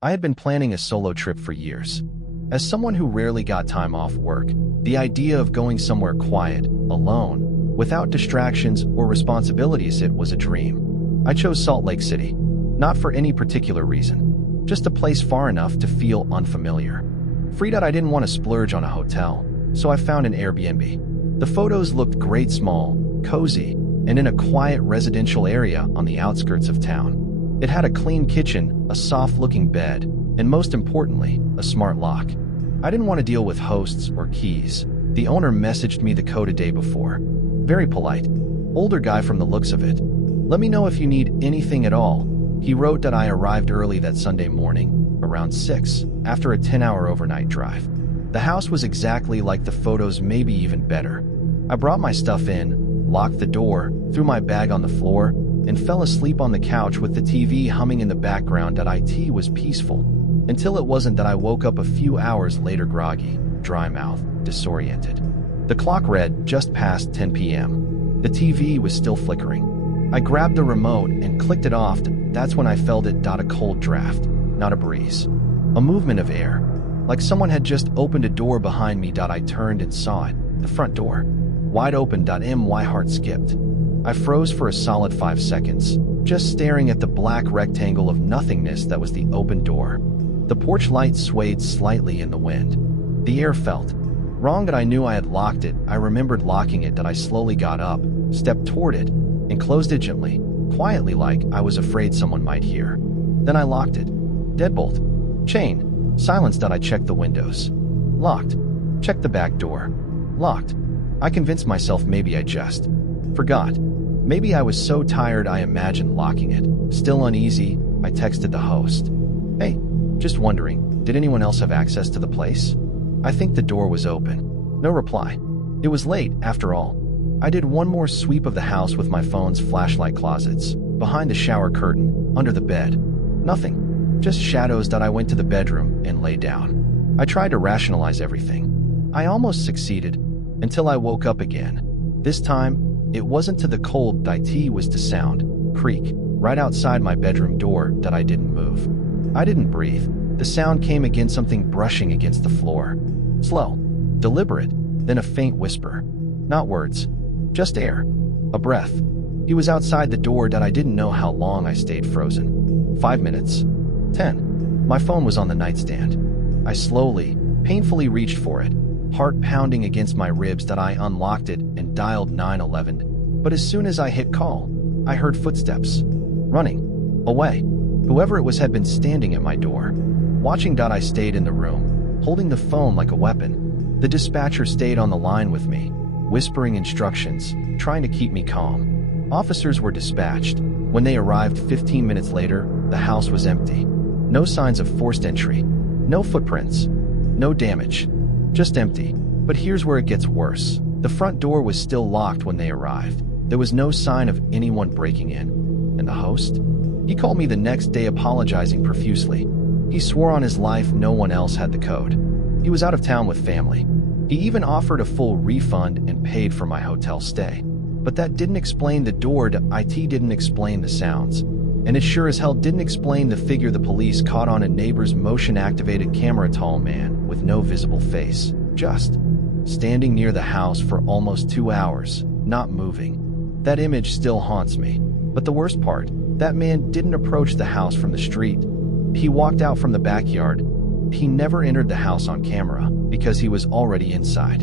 I had been planning a solo trip for years. As someone who rarely got time off work, the idea of going somewhere quiet, alone, without distractions or responsibilities, it was a dream. I chose Salt Lake City, not for any particular reason, just a place far enough to feel unfamiliar. I didn't want to splurge on a hotel, so I found an Airbnb. The photos looked great, small, cozy, and in a quiet residential area on the outskirts of town. It had a clean kitchen, a soft-looking bed, and most importantly, a smart lock. I didn't want to deal with hosts or keys. The owner messaged me the code a day before. Very polite. Older guy from the looks of it. Let me know if you need anything at all. He wrote that I arrived early that Sunday morning, around 6, after a 10-hour overnight drive. The house was exactly like the photos, maybe even better. I brought my stuff in, locked the door, threw my bag on the floor, and fell asleep on the couch with the TV humming in the background. It was peaceful. Until it wasn't that I woke up a few hours later groggy, dry-mouthed, disoriented. The clock read just past 10 p.m. The TV was still flickering. I grabbed the remote and clicked it off. That's when I felt it. A cold draft, not a breeze. A movement of air, like someone had just opened a door behind me. I turned and saw it, the front door. Wide open. My heart skipped. I froze for a solid 5 seconds, just staring at the black rectangle of nothingness that was the open door. The porch light swayed slightly in the wind. The air felt wrong. I knew I had locked it. I remembered locking it. I slowly got up, stepped toward it, and closed it gently, quietly, like I was afraid someone might hear. Then I locked it. Deadbolt. Chain. Silence. I checked the windows. Locked. Checked the back door. Locked. I convinced myself maybe I just forgot. Maybe I was so tired I imagined locking it. Still uneasy, I texted the host. Hey, just wondering, did anyone else have access to the place? I think the door was open. No reply. It was late, after all. I did one more sweep of the house with my phone's flashlight. Closets, behind the shower curtain, under the bed. Nothing. Just shadows. I went to the bedroom and lay down. I tried to rationalize everything. I almost succeeded, until I woke up again. This time, it wasn't to the cold. It was to sound, creak, right outside my bedroom door. I didn't move. I didn't breathe. The sound came again, something brushing against the floor. Slow, deliberate, then a faint whisper. Not words, just air. A breath. He was outside the door. I didn't know how long I stayed frozen. 5 minutes. 10. My phone was on the nightstand. I slowly, painfully reached for it, heart pounding against my ribs. I unlocked it and dialed 911. But as soon as I hit call, I heard footsteps. Running. Away. Whoever it was had been standing at my door, watching. I stayed in the room, holding the phone like a weapon. The dispatcher stayed on the line with me, whispering instructions, trying to keep me calm. Officers were dispatched. When they arrived 15 minutes later, the house was empty. No signs of forced entry. No footprints. No damage. Just empty. But here's where it gets worse. The front door was still locked when they arrived. There was no sign of anyone breaking in. And the host? He called me the next day, apologizing profusely. He swore on his life no one else had the code. He was out of town with family. He even offered a full refund and paid for my hotel stay. But that didn't explain the door. It didn't explain the sounds. And it sure as hell didn't explain the figure the police caught on a neighbor's motion-activated camera. A tall man with no visible face, just standing near the house for almost 2 hours, not moving. That image still haunts me. But the worst part, that man didn't approach the house from the street. He walked out from the backyard. He never entered the house on camera because he was already inside.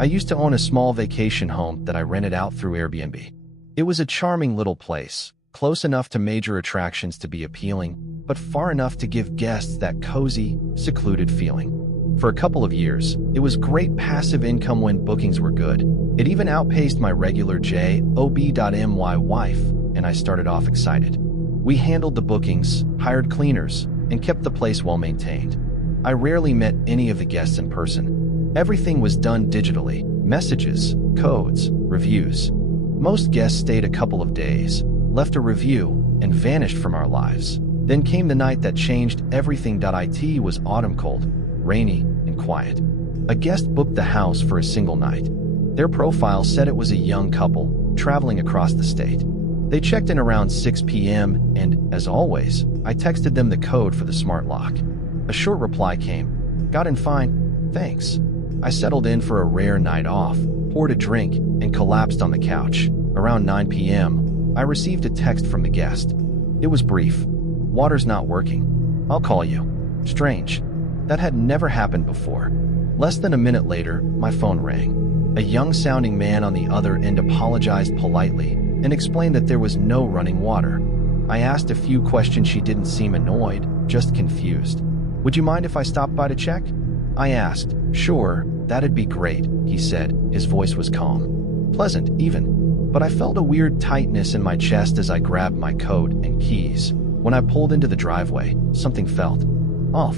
I used to own a small vacation home that I rented out through Airbnb. It was a charming little place, close enough to major attractions to be appealing, but far enough to give guests that cozy, secluded feeling. For a couple of years, it was great passive income when bookings were good. It even outpaced my regular job. wife, and I started off excited. We handled the bookings, hired cleaners, and kept the place well maintained. I rarely met any of the guests in person. Everything was done digitally: messages, codes, reviews. Most guests stayed a couple of days, left a review, and vanished from our lives. Then came the night that changed everything. It was autumn, cold, rainy, and quiet. A guest booked the house for a single night. Their profile said it was a young couple traveling across the state. They checked in around 6 p.m. and, as always, I texted them the code for the smart lock. A short reply came. Got in fine, thanks. I settled in for a rare night off, poured a drink, and collapsed on the couch. Around 9 p.m., I received a text from the guest. It was brief. Water's not working. I'll call you. Strange. That had never happened before. Less than a minute later, my phone rang. A young-sounding man on the other end apologized politely and explained that there was no running water. I asked a few questions. She didn't seem annoyed, just confused. Would you mind if I stopped by to check? I asked. Sure, that'd be great, he said. His voice was calm. Pleasant, even. But I felt a weird tightness in my chest as I grabbed my coat and keys. When I pulled into the driveway, something felt off.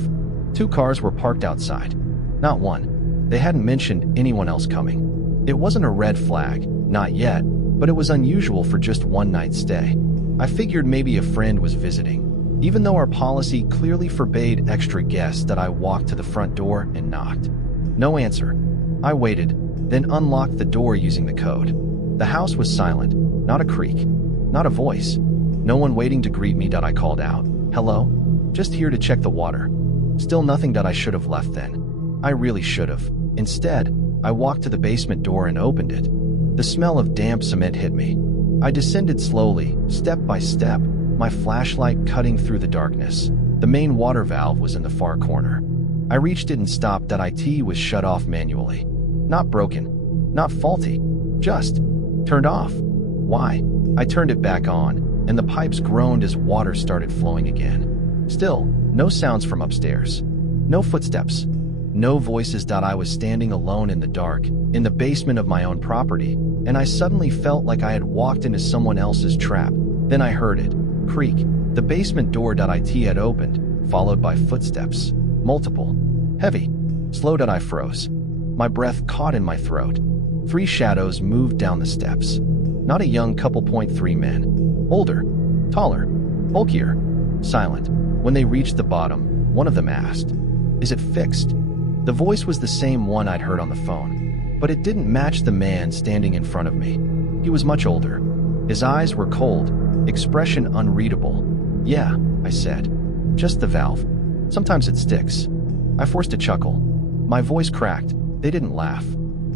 2 cars were parked outside. Not one. They hadn't mentioned anyone else coming. It wasn't a red flag, not yet, but it was unusual for just one night stay. I figured maybe a friend was visiting. Even though our policy clearly forbade extra guests, that I walked to the front door and knocked. No answer. I waited, then unlocked the door using the code. The house was silent, not a creak, not a voice. No one waiting to greet me. I called out, "Hello? Just here to check the water." Still nothing. I should have left then. I really should have. Instead, I walked to the basement door and opened it. The smell of damp cement hit me. I descended slowly, step by step, my flashlight cutting through the darkness. The main water valve was in the far corner. I reached it and stopped. It was shut off manually. Not broken, not faulty, just turned off. Why? I turned it back on, and the pipes groaned as water started flowing again. Still, no sounds from upstairs. No footsteps. No voices. I was standing alone in the dark, in the basement of my own property, and I suddenly felt like I had walked into someone else's trap. Then I heard it creak. The basement door. It had opened, followed by footsteps. Multiple. Heavy. Slow. I froze. My breath caught in my throat. 3 shadows moved down the steps. Not a young couple. 3 men. Older. Taller. Bulkier. Silent. When they reached the bottom, one of them asked, "Is it fixed?" The voice was the same one I'd heard on the phone, but it didn't match the man standing in front of me. He was much older. His eyes were cold, expression unreadable. "Yeah," I said. "Just the valve. Sometimes it sticks." I forced a chuckle. My voice cracked. They didn't laugh.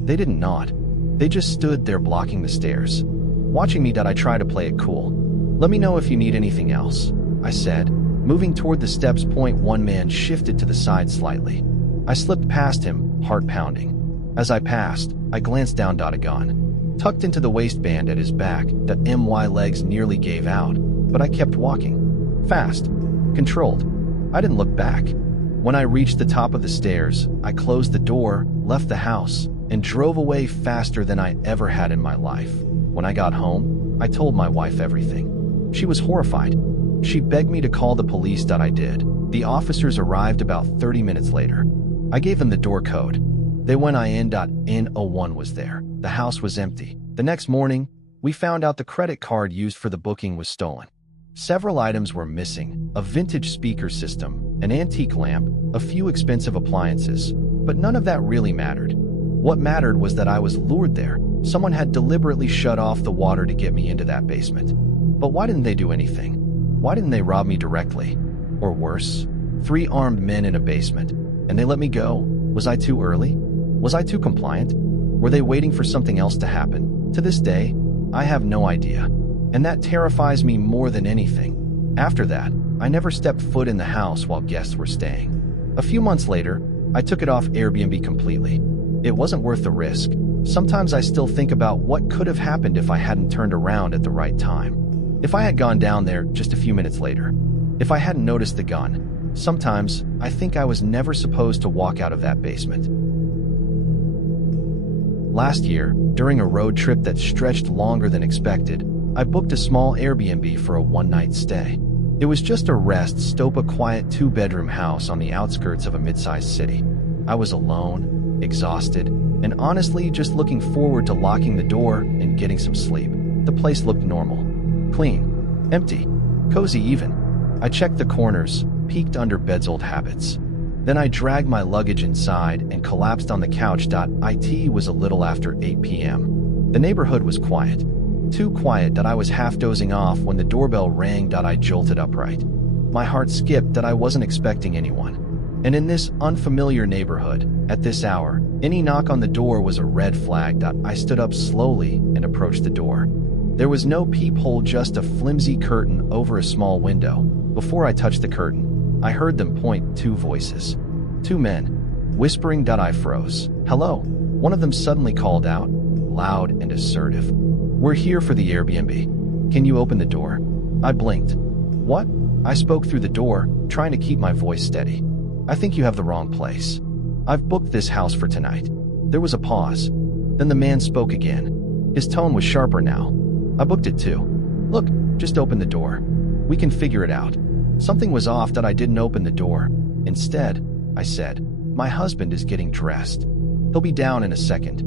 They didn't nod. They just stood there blocking the stairs, watching me. I tried to play it cool. "Let me know if you need anything else," I said, moving toward the steps. One man shifted to the side slightly. I slipped past him, heart pounding. As I passed, I glanced down. A gun tucked into the waistband at his back. My legs nearly gave out, but I kept walking. Fast. Controlled. I didn't look back. When I reached the top of the stairs, I closed the door, left the house, and drove away faster than I ever had in my life. When I got home, I told my wife everything. She was horrified. She begged me to call the police. I did. The officers arrived about 30 minutes later. I gave them the door code. They went in. No one was there. The house was empty. The next morning, we found out the credit card used for the booking was stolen. Several items were missing: a vintage speaker system, an antique lamp, a few expensive appliances. But none of that really mattered. What mattered was that I was lured there. Someone had deliberately shut off the water to get me into that basement. But why didn't they do anything? Why didn't they rob me directly? Or worse, 3 armed men in a basement, and they let me go? Was I too early? Was I too compliant? Were they waiting for something else to happen? To this day, I have no idea. And that terrifies me more than anything. After that, I never stepped foot in the house while guests were staying. A few months later, I took it off Airbnb completely. It wasn't worth the risk. Sometimes I still think about what could have happened if I hadn't turned around at the right time. If I had gone down there just a few minutes later. If I hadn't noticed the gun. Sometimes, I think I was never supposed to walk out of that basement. Last year, during a road trip that stretched longer than expected, I booked a small Airbnb for a one-night stay. It was just a rest stop, a quiet 2-bedroom house on the outskirts of a mid-sized city. I was alone, exhausted, and honestly just looking forward to locking the door and getting some sleep. The place looked normal. Clean. Empty. Cozy even. I checked the corners, peeked under bed's old habits. Then I dragged my luggage inside and collapsed on the couch. It was a little after 8 p.m. The neighborhood was quiet. Too quiet that I was half dozing off when the doorbell rang. I jolted upright. My heart skipped that I wasn't expecting anyone. And in this unfamiliar neighborhood, at this hour, any knock on the door was a red flag. I stood up slowly and approached the door. There was no peephole, just a flimsy curtain over a small window. Before I touched the curtain, I heard them point. Two voices. Two men, whispering. I froze. "Hello," one of them suddenly called out, loud and assertive. "We're here for the Airbnb. Can you open the door?" I blinked. "What?" I spoke through the door, trying to keep my voice steady. "I think you have the wrong place. I've booked this house for tonight." There was a pause. Then the man spoke again. His tone was sharper now. "I booked it too. Look, just open the door. We can figure it out." Something was off that I didn't open the door. Instead, I said, "My husband is getting dressed. He'll be down in a second."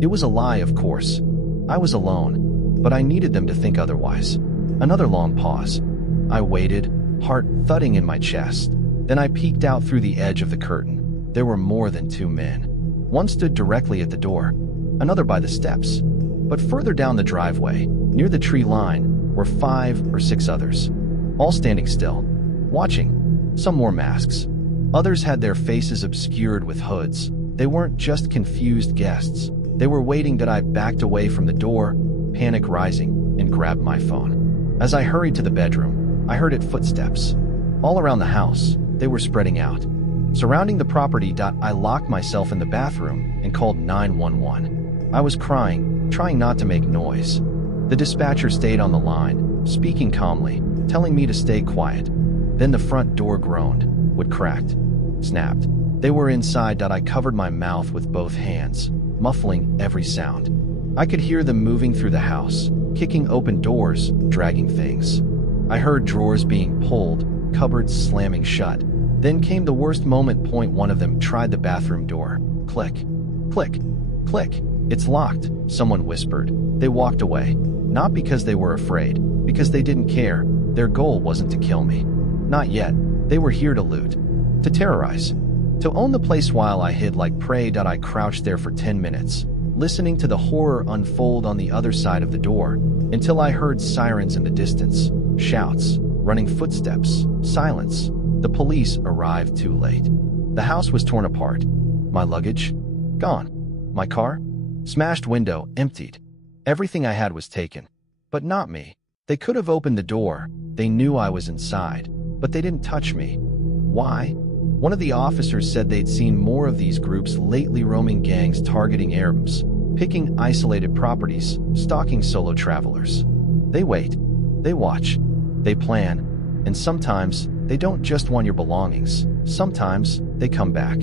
It was a lie, of course. I was alone, but I needed them to think otherwise. Another long pause. I waited, heart thudding in my chest. Then I peeked out through the edge of the curtain. There were more than two men. One stood directly at the door, another by the steps. But further down the driveway, near the tree line, were 5 or 6 others, all standing still, watching. Some wore masks. Others had their faces obscured with hoods. They weren't just confused guests. They were waiting. I backed away from the door, panic rising, and grabbed my phone. As I hurried to the bedroom, I heard footsteps. All around the house, they were spreading out, surrounding the property. I locked myself in the bathroom and called 911. I was crying, trying not to make noise. The dispatcher stayed on the line, speaking calmly, telling me to stay quiet. Then the front door groaned, wood cracked, snapped. They were inside. I covered my mouth with both hands, muffling every sound. I could hear them moving through the house, kicking open doors, dragging things. I heard drawers being pulled, cupboards slamming shut. Then came the worst moment. One of them tried the bathroom door. Click, click, click. "It's locked," someone whispered. They walked away, not because they were afraid, because they didn't care. Their goal wasn't to kill me. Not yet. They were here to loot, to terrorize, to own the place. While I hid like prey. I crouched there for 10 minutes, listening to the horror unfold on the other side of the door, until I heard sirens in the distance, shouts, running footsteps, silence. The police arrived too late. The house was torn apart. My luggage? Gone. My car? Smashed window, emptied. Everything I had was taken. But not me. They could have opened the door. They knew I was inside, but they didn't touch me. Why? One of the officers said they'd seen more of these groups lately, roaming gangs targeting Arabs, picking isolated properties, stalking solo travelers. They wait, they watch, they plan, and sometimes they don't just want your belongings. Sometimes they come back.